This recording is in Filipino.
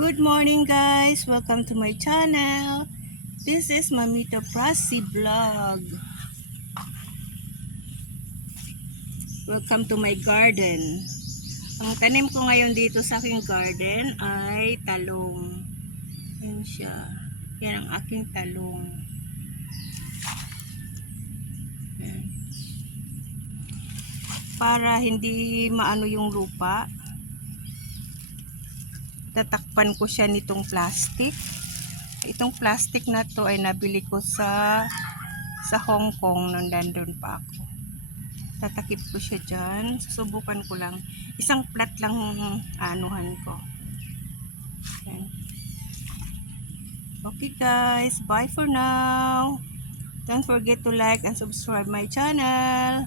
Good morning guys! Welcome to my channel. This is Mamita Prasi Vlog. Welcome to my garden. Ang tanim ko ngayon dito sa aking garden ay talong. Yan siya. Yan ang aking talong. Yan. Para hindi maano yung lupa, tatakpan ko siya nitong plastic. Itong plastic na to ay nabili ko sa Hong Kong nung nandun pa ako. Tatakip ko siya dyan. Susubukan ko lang. Isang plat lang anuhan ko. Yan. Okay guys, bye for now. Don't forget to like and subscribe my channel.